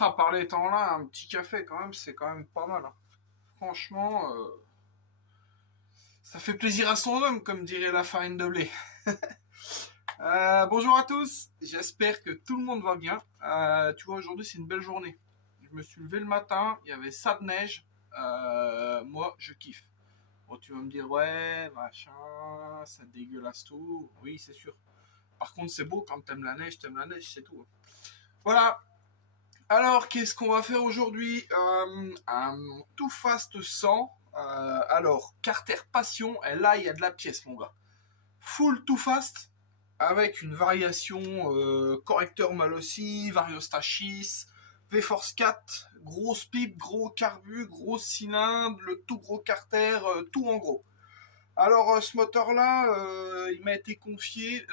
Ah, par les temps là, un petit café quand même, c'est quand même pas mal, hein. Franchement, ça fait plaisir à son homme, comme dirait la farine de blé. Bonjour à tous, j'espère que tout le monde va bien. Tu vois, aujourd'hui c'est une belle journée. Je me suis levé le matin, il y avait ça de neige. Moi, je kiffe. Bon, tu vas me dire, ouais, machin, ça dégueulasse tout. Oui, c'est sûr. Par contre, c'est beau quand t'aimes la neige, c'est tout. Voilà. Alors, qu'est-ce qu'on va faire aujourd'hui? Un Too Fast 100. Alors, Carter Passion, et là, il y a de la pièce, mon gars. Full Too Fast, avec une variation correcteur mal aussi, Variostachis, V-Force 4, grosse pipe, gros carbu, gros cylindre, le tout gros carter, tout en gros. Alors, ce moteur-là, il m'a été confié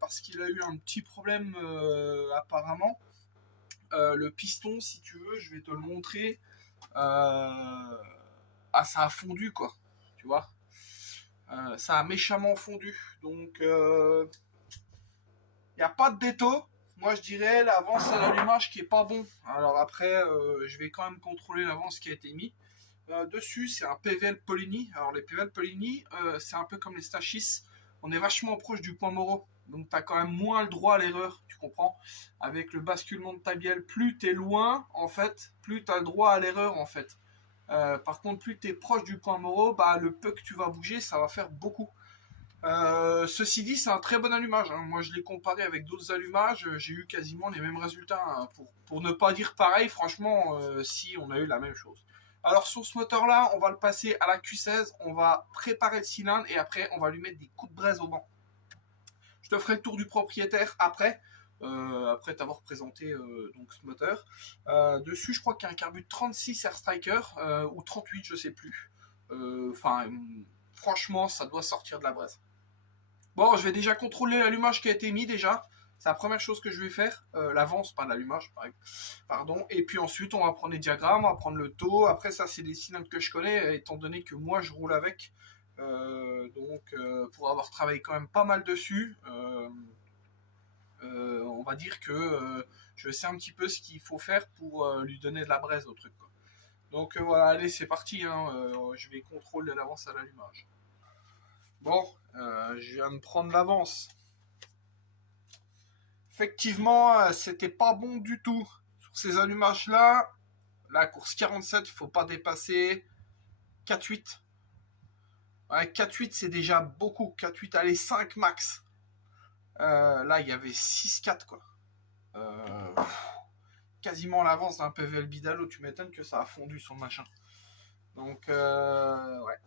parce qu'il a eu un petit problème apparemment. Le piston, si tu veux, je vais te le montrer. Ah, ça a fondu, quoi. Tu vois, ça a méchamment fondu. Donc, il n'y a pas de déto. Moi, je dirais l'avance à l'allumage qui est pas bon. Alors après, je vais quand même contrôler l'avance qui a été mis. Dessus, c'est un PVL Polini. Alors, les PVL Polini, c'est un peu comme les Stachis. On est vachement proche du point Moro. Donc, tu as quand même moins le droit à l'erreur, tu comprends. Avec le basculement de ta bielle, plus tu es loin, en fait, plus tu as le droit à l'erreur, en fait. Par contre, plus tu es proche du point Moro, bah, le peu que tu vas bouger, ça va faire beaucoup. Ceci dit, c'est un très bon allumage, hein. Moi, je l'ai comparé avec d'autres allumages. J'ai eu quasiment les mêmes résultats, hein. Pour ne pas dire pareil, franchement, si on a eu la même chose. Alors, sur ce moteur-là, on va le passer à la Q16. On va préparer le cylindre et après, on va lui mettre des coups de braise au banc. Je te ferai le tour du propriétaire après. Après t'avoir présenté donc ce moteur. Dessus, je crois qu'il y a un carbu de 36 Air Striker ou 38, je sais plus. Enfin, franchement, ça doit sortir de la braise. Bon, je vais déjà contrôler l'allumage qui a été mis déjà. C'est la première chose que je vais faire. L'avance, pas l'allumage, pardon. Et puis ensuite, on va prendre les diagrammes, on va prendre le taux. Après, ça, c'est des cylindres que je connais, étant donné que moi, je roule avec. Pour avoir travaillé quand même pas mal dessus, on va dire que je sais un petit peu ce qu'il faut faire pour lui donner de la braise au truc, quoi. Donc voilà, allez, c'est parti, hein, je vais contrôler l'avance à l'allumage. Bon, je viens de prendre l'avance. Effectivement, c'était pas bon du tout. Sur ces allumages-là, la course 47, il faut pas dépasser 4,8. Ouais, 4,8 c'est déjà beaucoup. 4,8, allez, 5 max. Là, il y avait 6,4 quoi. Euh, Quasiment l'avance d'un PVL Bidalo, tu m'étonnes que ça a fondu son machin. Donc, ouais.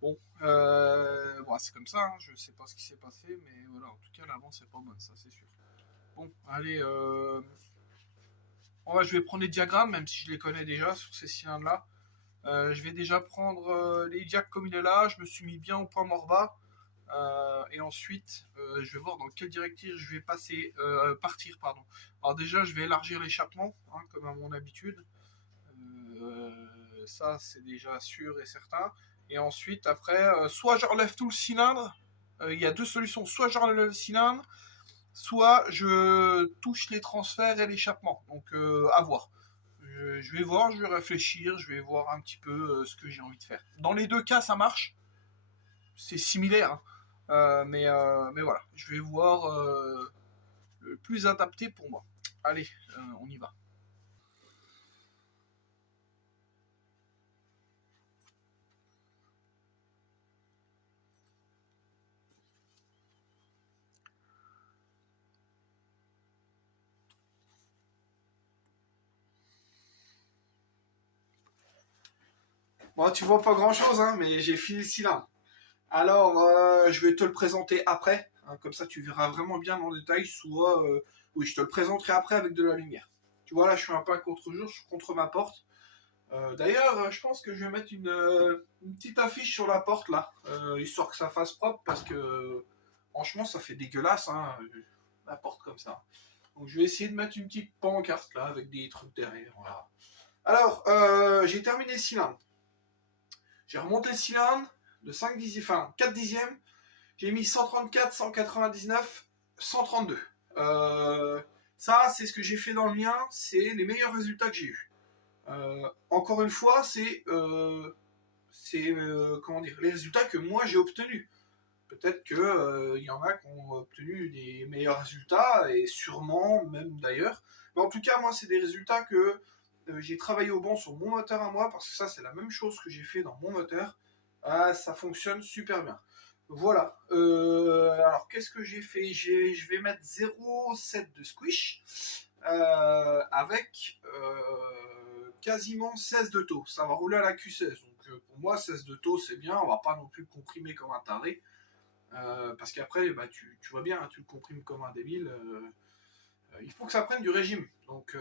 Bon, c'est comme ça, hein. Je sais pas ce qui s'est passé, mais voilà, en tout cas, l'avance est pas bonne, ça c'est sûr. Bon, allez, je vais prendre les diagrammes, même si je les connais déjà sur ces cylindres-là. Je vais déjà prendre les diacs comme il est là. Je me suis mis bien au point mort bas. Et ensuite, je vais voir dans quelle directive je vais partir. Pardon. Alors déjà, je vais élargir l'échappement, hein, comme à mon habitude. Ça, c'est déjà sûr et certain. Et ensuite, après, soit je relève tout le cylindre. Il y a deux solutions. Soit je relève le cylindre, soit je touche les transferts et l'échappement. Donc, à voir. Je vais voir, je vais réfléchir, je vais voir un petit peu ce que j'ai envie de faire. Dans les deux cas, ça marche. C'est similaire, hein. Mais voilà, je vais voir le plus adapté pour moi. Allez, on y va. Bon, tu vois pas grand chose, hein, mais j'ai fini le cylindre. Alors, je vais te le présenter après, hein, comme ça tu verras vraiment bien en détail. Soit, oui, je te le présenterai après avec de la lumière. Tu vois, là, je suis un peu à contre-jour, je suis contre ma porte. D'ailleurs, je pense que je vais mettre une petite affiche sur la porte là, histoire que ça fasse propre, parce que franchement, ça fait dégueulasse, hein, la porte comme ça. Donc, je vais essayer de mettre une petite pancarte là avec des trucs derrière. Voilà. Alors, j'ai terminé le cylindre. J'ai remonté le cylindre de 5 dixièmes, enfin 4 dixièmes. J'ai mis 134, 199, 132. Ça, c'est ce que j'ai fait dans le mien, c'est les meilleurs résultats que j'ai eu. Encore une fois, c'est comment dire, les résultats que moi j'ai obtenus. Peut-être qu'il y en a qui ont obtenu des meilleurs résultats, et sûrement même d'ailleurs. Mais en tout cas, moi, c'est des résultats que j'ai travaillé au bon sur mon moteur à moi, parce que ça, c'est la même chose que j'ai fait dans mon moteur. Ah, ça fonctionne super bien. Voilà. Alors, qu'est-ce que j'ai fait? Je vais mettre 0,7 de squish avec quasiment 16 de taux. Ça va rouler à la Q16. Donc, pour moi, 16 de taux, c'est bien. On va pas non plus le comprimer comme un taré. Parce qu'après, bah, tu vois bien, hein, tu le comprimes comme un débile. Il faut que ça prenne du régime. Donc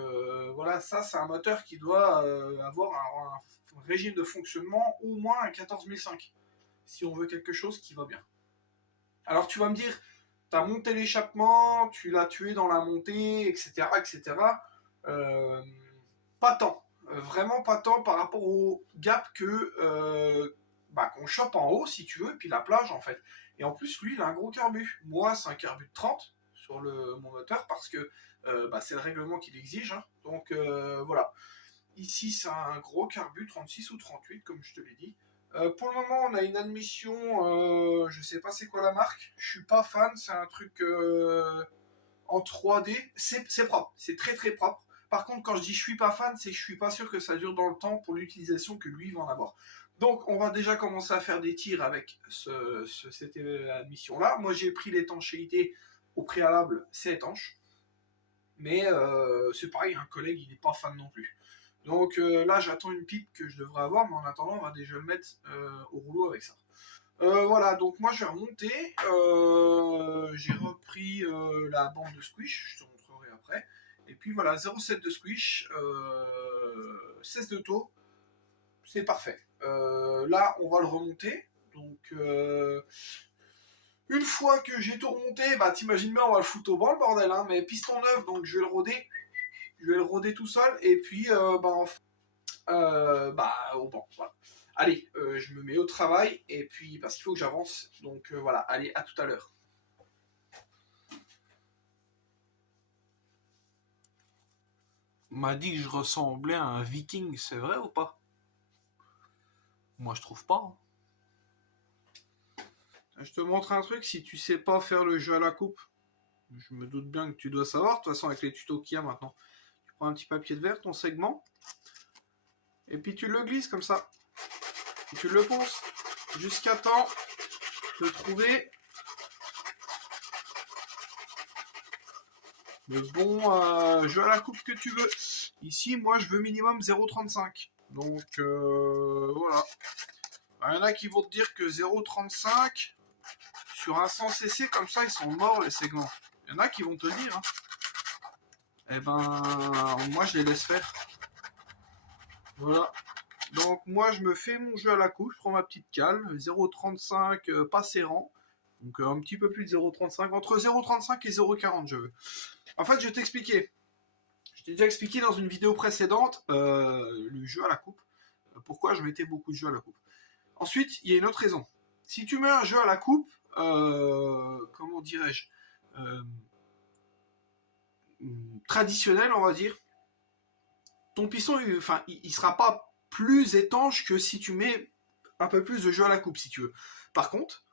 voilà, ça c'est un moteur qui doit avoir un régime de fonctionnement au moins un 14005. Si on veut quelque chose qui va bien. Alors tu vas me dire, tu as monté l'échappement, tu l'as tué dans la montée, etc. etc. Pas tant. Vraiment pas tant par rapport au gap qu'on chope en haut, si tu veux, et puis la plage en fait. Et en plus, lui, il a un gros carbu. Moi, c'est un carbu de 30 sur mon moteur parce que c'est le règlement qui l'exige. Hein. Donc voilà. Ici, c'est un gros carbu, 36 ou 38, comme je te l'ai dit. Pour le moment, on a une admission, je sais pas c'est quoi la marque. Je suis pas fan, c'est un truc en 3D. C'est propre, c'est très très propre. Par contre, quand je dis je suis pas fan, c'est que je suis pas sûr que ça dure dans le temps pour l'utilisation que lui va en avoir. Donc, on va déjà commencer à faire des tirs avec cette admission-là. Moi, j'ai pris l'étanchéité au préalable, c'est étanche. Mais c'est pareil, un collègue, il n'est pas fan non plus. Donc là, j'attends une pipe que je devrais avoir, mais en attendant, on va déjà le mettre au rouleau avec ça. Voilà, donc moi je vais remonter. J'ai repris la bande de squish, je te montrerai après. Et puis voilà, 0,7 de squish, 16 de taux, c'est parfait. Là, on va le remonter. Donc, une fois que j'ai tout remonté, bah t'imagines bien, on va le foutre au banc le bordel, hein, mais piston neuf, donc je vais le roder. Je vais le roder tout seul, et puis, au banc, voilà. Allez, je me mets au travail, et puis, parce qu'il faut que j'avance, donc voilà, allez, à tout à l'heure. On m'a dit que je ressemblais à un viking, c'est vrai ou pas? Moi, je trouve pas. Je te montre un truc, si tu sais pas faire le jeu à la coupe, je me doute bien que tu dois savoir, de toute façon, avec les tutos qu'il y a maintenant. Tu prends un petit papier de verre, ton segment, et puis tu le glisses comme ça. Et tu le ponces jusqu'à temps de trouver le bon jeu à la coupe que tu veux. Ici, moi, je veux minimum 0,35. Donc, voilà. Il y en a qui vont te dire que 0,35 sur un 100 cc, comme ça, ils sont morts, les segments. Il y en a qui vont te dire. Hein. Eh ben, moi, je les laisse faire. Voilà. Donc, moi, je me fais mon jeu à la coupe. Je prends ma petite cale. 0,35 pas serrant. Donc, un petit peu plus de 0,35. Entre 0,35 et 0,40, je veux. En fait, je vais t'expliquer. Je t'ai déjà expliqué dans une vidéo précédente le jeu à la coupe. Pourquoi je mettais beaucoup de jeux à la coupe. Ensuite, il y a une autre raison. Si tu mets un jeu à la coupe, comment dirais-je, traditionnel, on va dire, ton piston, il sera pas plus étanche que si tu mets un peu plus de jeu à la coupe, si tu veux. Par contre,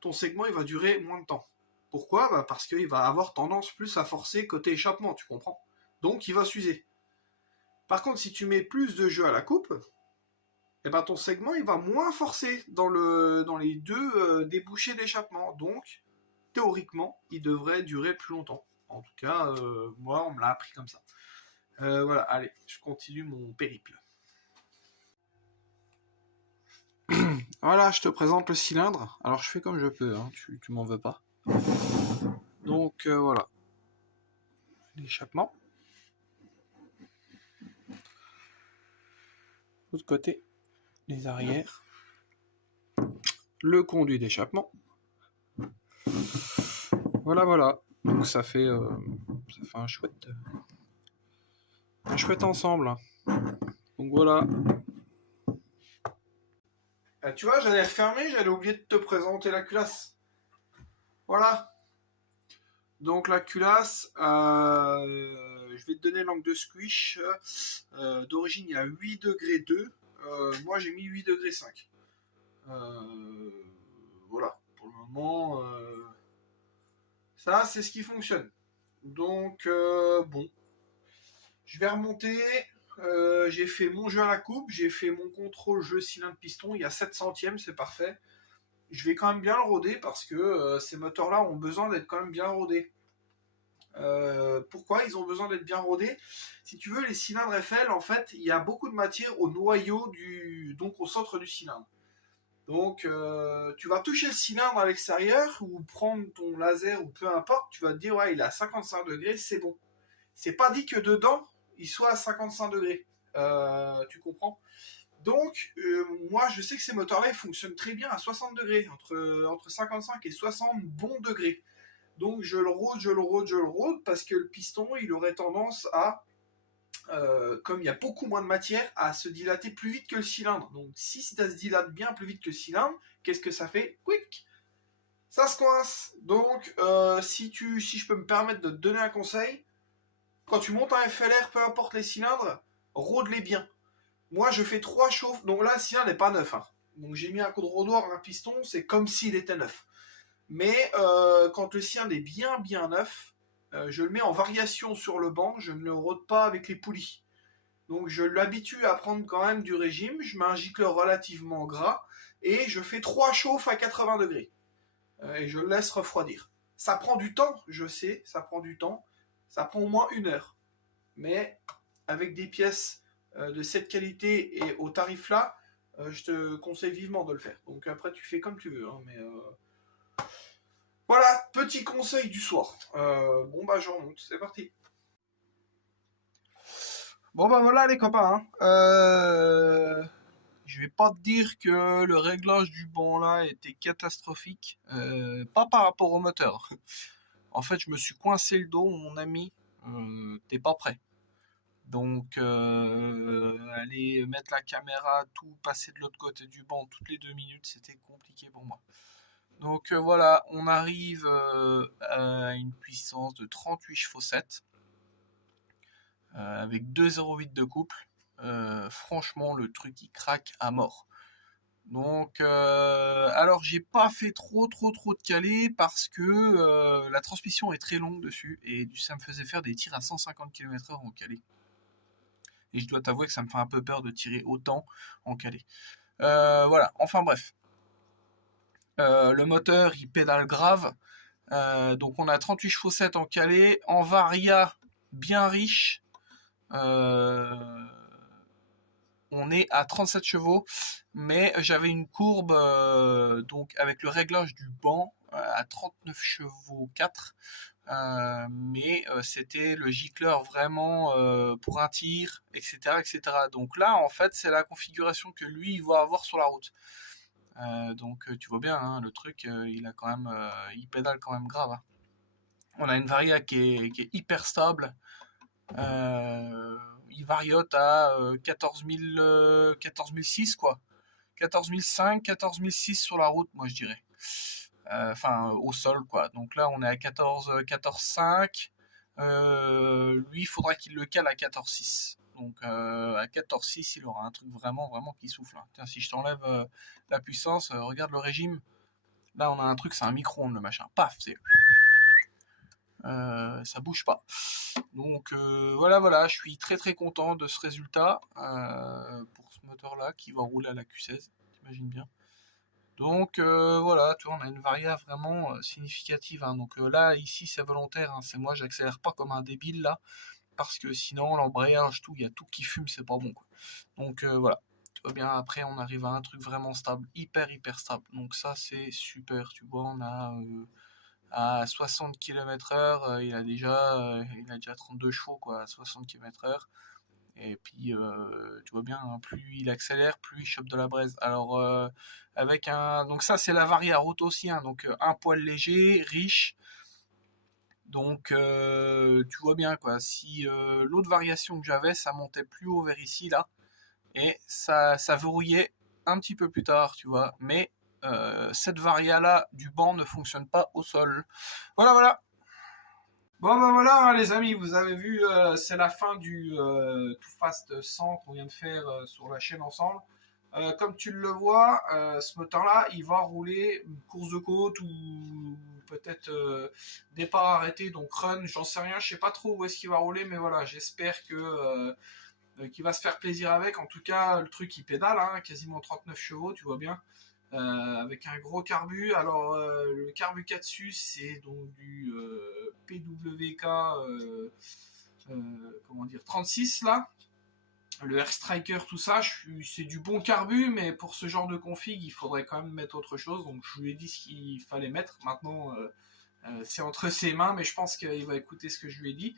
ton segment, il va durer moins de temps. Pourquoi? Parce qu'il va avoir tendance plus à forcer côté échappement, tu comprends? Donc, il va s'user. Par contre, si tu mets plus de jeu à la coupe, eh ben, ton segment, il va moins forcer dans les deux débouchés d'échappement. Donc, théoriquement, il devrait durer plus longtemps. En tout cas, moi, on me l'a appris comme ça. Voilà, allez, je continue mon périple. Voilà, je te présente le cylindre. Alors, je fais comme je peux, hein, tu m'en veux pas. Donc, voilà. L'échappement. L'autre côté, les arrières. Le conduit d'échappement. Voilà, voilà. Donc, ça fait un chouette ensemble. Donc, voilà. Tu vois, j'allais refermer, j'allais oublier de te présenter la culasse. Voilà. Donc la culasse, je vais te donner l'angle de squish. D'origine, il y a 8 degrés 2. Moi, j'ai mis 8 degrés 5. Voilà, pour le moment, ça, c'est ce qui fonctionne. Donc, bon, je vais remonter. J'ai fait mon jeu à la coupe, j'ai fait mon contrôle jeu cylindre piston. Il y a 7 centièmes, c'est parfait. Je vais quand même bien le roder parce que ces moteurs-là ont besoin d'être quand même bien rodés. Pourquoi ils ont besoin d'être bien rodés? Si tu veux, les cylindres FL, en fait, il y a beaucoup de matière au noyau donc au centre du cylindre. Donc, tu vas toucher le cylindre à l'extérieur ou prendre ton laser ou peu importe, tu vas te dire, ouais, il est à 55 degrés, c'est bon. C'est pas dit que dedans, il soit à 55 degrés. Tu comprends? Donc, moi, je sais que ces moteurs-là, ils fonctionnent très bien à 60 degrés, entre 55 et 60 bons degrés. Donc, je le rôde, parce que le piston, il aurait tendance à, comme il y a beaucoup moins de matière, à se dilater plus vite que le cylindre. Donc, si ça se dilate bien plus vite que le cylindre, qu'est-ce que ça fait? Quick! Ça se coince. Donc, si je peux me permettre de te donner un conseil, quand tu montes un FLR, peu importe les cylindres, rôde-les bien. Moi, je fais 3 chauffes. Donc là, le cylindre n'est pas neuf. Hein. Donc j'ai mis un coup de rodoir, un piston, c'est comme s'il était neuf. Mais quand le cylindre est bien neuf, je le mets en variation sur le banc, je ne le rôde pas avec les poulies. Donc je l'habitue à prendre quand même du régime, je mets un gicleur relativement gras et je fais 3 chauffes à 80 degrés. Et je le laisse refroidir. Ça prend du temps, je sais, ça prend du temps. Ça prend au moins 1 heure. Mais avec des pièces de cette qualité et au tarif là, je te conseille vivement de le faire. Donc après, tu fais comme tu veux. Hein, mais voilà, petit conseil du soir. Bon bah, je remonte, c'est parti. Bon bah voilà les copains. Je vais pas te dire que le réglage du banc là était catastrophique. Pas par rapport au moteur. En fait, je me suis coincé le dos, mon ami. T'es pas prêt. Donc, aller mettre la caméra, tout passer de l'autre côté du banc toutes les 2 minutes, c'était compliqué pour moi. Donc voilà, on arrive à une puissance de 38 chevaux 7 avec 2,08 de couple. Franchement, le truc il craque à mort. Donc, alors j'ai pas fait trop de calés parce que la transmission est très longue dessus et ça me faisait faire des tirs à 150 km/h en calé. Et je dois t'avouer que ça me fait un peu peur de tirer autant en calé. Voilà, enfin bref. Le moteur, il pédale grave. Donc on a 38 chevaux 7 en calé. En varia, bien riche. On est à 37 chevaux. Mais j'avais une courbe donc avec le réglage du banc à 39 chevaux 4. Mais c'était le gicleur vraiment pour un tir, etc., etc. Donc là, en fait, c'est la configuration que lui, il va avoir sur la route. Donc tu vois bien, hein, le truc, il pédale quand même grave. Hein. On a une varia qui est hyper stable. Il variote à 14 006 quoi. 14 005, 14 006 sur la route, moi je dirais. Enfin, au sol quoi. Donc là, on est à 14,5. Lui, il faudra qu'il le cale à 14,6. Donc à 14,6, il aura un truc vraiment qui souffle. Hein. Tiens, si je t'enlève la puissance, regarde le régime. Là, on a un truc, c'est un micro-ondes le machin. Paf, c'est. Ça bouge pas. Donc voilà, je suis très content de ce résultat pour ce moteur-là qui va rouler à la Q16, t'imagines bien. Donc voilà, tu vois, on a une varia vraiment significative. Hein. Donc là, ici, c'est volontaire. Hein. C'est moi, j'accélère pas comme un débile là, parce que sinon, l'embrayage, tout, il y a tout qui fume, c'est pas bon. Quoi. Donc voilà. Tu vois bien, après, on arrive à un truc vraiment stable, hyper stable. Donc ça, c'est super. Tu vois, on a à 60 km/h, il a déjà 32 chevaux quoi, à 60 km/h. Et puis, tu vois bien, hein, plus il accélère, plus il chope de la braise. Alors, donc ça, c'est la varia route aussi, hein, donc un poil léger, riche. Donc, tu vois bien, quoi. Si l'autre variation que j'avais, ça montait plus haut vers ici, là, et ça verrouillait un petit peu plus tard, tu vois. Mais cette varia-là du banc ne fonctionne pas au sol. Voilà. Bon ben voilà hein, les amis, vous avez vu, c'est la fin du Too Fast 100 qu'on vient de faire sur la chaîne ensemble. Comme tu le vois, ce moteur-là, il va rouler une course de côte ou peut-être départ arrêté, donc run, j'en sais rien, je sais pas trop où est-ce qu'il va rouler, mais voilà, j'espère que qu'il va se faire plaisir avec. En tout cas, le truc il pédale, hein, quasiment 39 chevaux, tu vois bien. Avec un gros carbu. Alors, le carbu qu'il y a dessus, c'est donc du PWK comment dire, 36 là. Le Air Striker, tout ça, c'est du bon carbu, mais pour ce genre de config, il faudrait quand même mettre autre chose. Donc, je lui ai dit ce qu'il fallait mettre. Maintenant, c'est entre ses mains, mais je pense qu'il va écouter ce que je lui ai dit.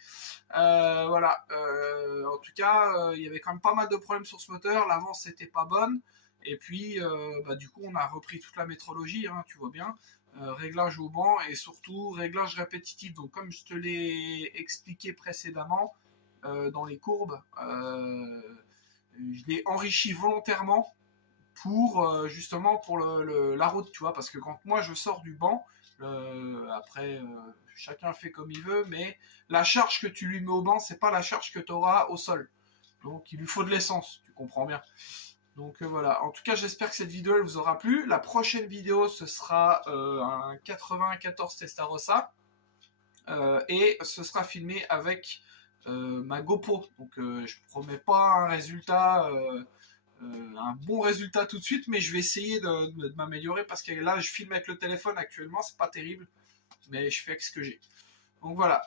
Voilà. En tout cas, il y avait quand même pas mal de problèmes sur ce moteur. L'avance n'était pas bonne. Et puis, bah, du coup, on a repris toute la métrologie, hein, tu vois bien. Réglage au banc et surtout réglage répétitif. Donc, comme je te l'ai expliqué précédemment, dans les courbes, je l'ai enrichi volontairement pour justement pour la route, tu vois, parce que quand moi je sors du banc, après chacun fait comme il veut, mais la charge que tu lui mets au banc, c'est pas la charge que tu auras au sol. Donc il lui faut de l'essence, tu comprends bien. Donc voilà, en tout cas j'espère que cette vidéo elle vous aura plu. La prochaine vidéo ce sera un 94 Testarossa et ce sera filmé avec ma GoPro. Donc je promets pas un résultat un bon résultat tout de suite, mais je vais essayer de m'améliorer parce que là, je filme avec le téléphone actuellement, c'est pas terrible, mais je fais avec ce que j'ai. Donc voilà,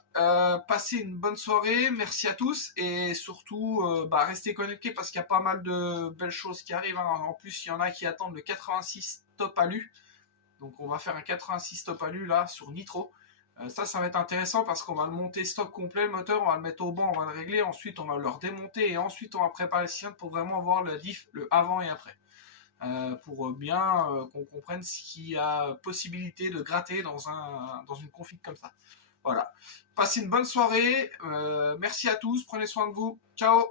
passez une bonne soirée, merci à tous et surtout bah, restez connectés parce qu'il y a pas mal de belles choses qui arrivent. Hein. En plus, il y en a qui attendent le 86 top alu, donc on va faire un 86 top alu là sur Nitro. Ça va être intéressant parce qu'on va le monter stock complet, le moteur, on va le mettre au banc, on va le régler, ensuite on va le redémonter et ensuite on va préparer le cylindre pour vraiment voir le diff, le avant et après. Pour bien qu'on comprenne ce qu'il y a possibilité de gratter dans une config comme ça. Voilà. Passez une bonne soirée, merci à tous, prenez soin de vous, ciao.